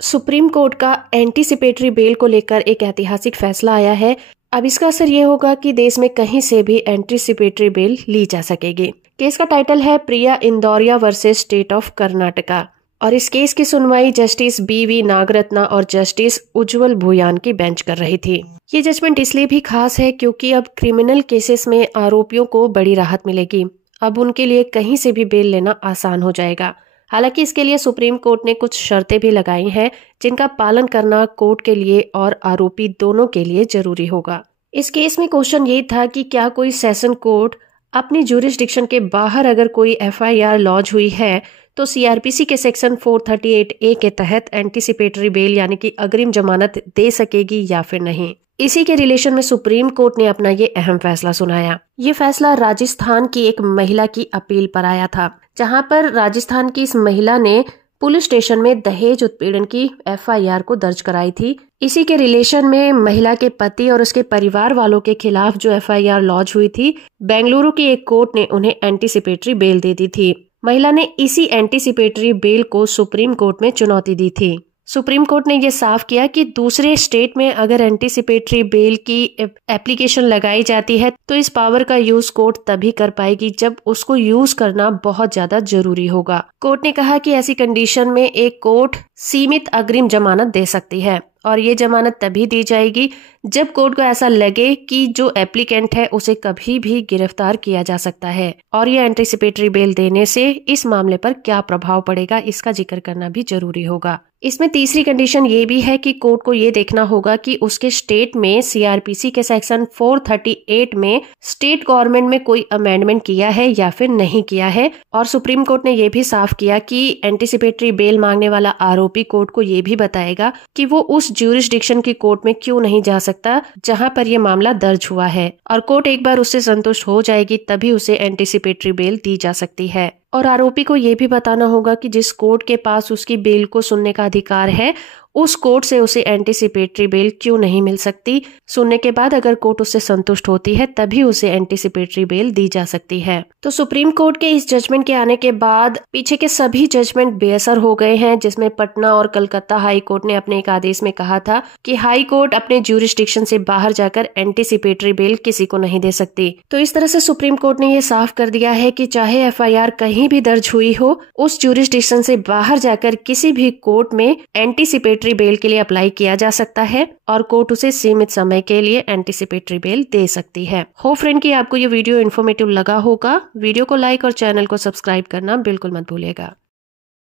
Supreme court का anticipatory bail को लेकर एक ऐतिहासिक फैसला आया है। अब इसका असर ये होगा कि देश में कहीं से भी एंटीसिपेटरी बेल ली जा सकेगी। केस का टाइटल है Priya Indoria versus state of Karnataka और इस केस की सुनवाई जस्टिस BV नागरत्ना और जस्टिस उज्जवल भूयान की बेंच कर रही थी। ये जजमेंट इसलिए भी खास है क्योंकि अब क्रिमिनल केसेस में आरोपियों को बड़ी राहत मिलेगी। अब उनके लिए कहीं से भी बेल लेना आसान हो जाएगा। हालांकि इसके लिए सुप्रीम कोर्ट ने कुछ शर्तें भी लगाई हैं जिनका पालन करना कोर्ट के लिए और आरोपी दोनों के लिए जरूरी होगा। इस केस में क्वेश्चन ये था कि क्या कोई सेशन कोर्ट अपनी ज्यूरिसडिक्शन के बाहर अगर कोई FIR लॉन्च हुई है तो CRPC के सेक्शन 438A के तहत एंटीसिपेटरी बेल यानी कि अग्रिम जमानत दे सकेगी या फिर नहीं। इसी के रिलेशन में सुप्रीम कोर्ट ने अपना ये अहम फैसला सुनाया। ये फैसला राजस्थान की एक महिला की अपील पर आया था, जहां पर राजस्थान की इस महिला ने पुलिस स्टेशन में दहेज उत्पीड़न की FIR को दर्ज कराई थी। इसी के रिलेशन में महिला के पति और उसके परिवार वालों के खिलाफ जो FIR लॉन्च हुई थी, बेंगलुरु की एक कोर्ट ने उन्हें एंटीसिपेटरी बेल दे दी थी। महिला ने इसी एंटीसिपेटरी बेल को सुप्रीम कोर्ट में चुनौती दी थी। सुप्रीम कोर्ट ने यह साफ किया कि दूसरे स्टेट में अगर एंटीसिपेटरी बेल की एप्लीकेशन लगाई जाती है तो इस पावर का यूज कोर्ट तभी कर पाएगी जब उसको यूज करना बहुत ज्यादा जरूरी होगा। कोर्ट ने कहा कि ऐसी कंडीशन में एक कोर्ट सीमित अग्रिम जमानत दे सकती है और ये जमानत तभी दी जाएगी जब कोर्ट को ऐसा लगे कि जो एप्लीकेंट है उसे कभी भी गिरफ्तार किया जा सकता है। और ये एंटीसिपेटरी बेल देने से इस मामले पर क्या प्रभाव पड़ेगा इसका जिक्र करना भी जरूरी होगा। इसमें तीसरी कंडीशन ये भी है कि कोर्ट को ये देखना होगा कि उसके स्टेट में CRPC के सेक्शन 438 में स्टेट गवर्नमेंट में कोई अमेंडमेंट किया है या फिर नहीं किया है। और सुप्रीम कोर्ट ने यह भी साफ किया कि एंटीसिपेटरी बेल मांगने वाला आरोपी कोर्ट को ये भी बताएगा कि वो उस ज्यूरिसडिक्शन की कोर्ट में क्यों नहीं जा सकता जहां पर यह मामला दर्ज हुआ है, और कोर्ट एक बार उससे संतुष्ट हो जाएगी तभी उसे एंटीसिपेटरी बेल दी जा सकती है। और आरोपी को यह भी बताना होगा कि जिस कोर्ट के पास उसकी बेल को सुनने का अधिकार है उस कोर्ट से उसे एंटीसिपेटरी बेल क्यों नहीं मिल सकती। सुनने के बाद अगर कोर्ट उससे संतुष्ट होती है तभी उसे एंटीसिपेटरी बेल दी जा सकती है। तो सुप्रीम कोर्ट के इस जजमेंट के आने के बाद पीछे के सभी जजमेंट बेअसर हो गए हैं, जिसमें पटना और कलकत्ता हाई कोर्ट ने अपने एक आदेश में कहा था कि हाई कोर्ट अपने ज्यूरिसडिक्शन से बाहर जाकर एंटीसिपेटरी बेल किसी को नहीं दे सकती। तो इस तरह से सुप्रीम कोर्ट ने ये साफ कर दिया है कि चाहे FIR कहीं भी दर्ज हुई हो, उस ज्यूरिसडिक्शन से बाहर जाकर किसी भी कोर्ट में एंटीसिपेटरी बेल के लिए अप्लाई किया जा सकता है और कोर्ट उसे सीमित समय के लिए एंटीसिपेटरी बेल दे सकती है। होप फ्रेंड कि आपको ये वीडियो इन्फॉर्मेटिव लगा होगा। वीडियो को लाइक और चैनल को सब्सक्राइब करना बिल्कुल मत भूलिएगा।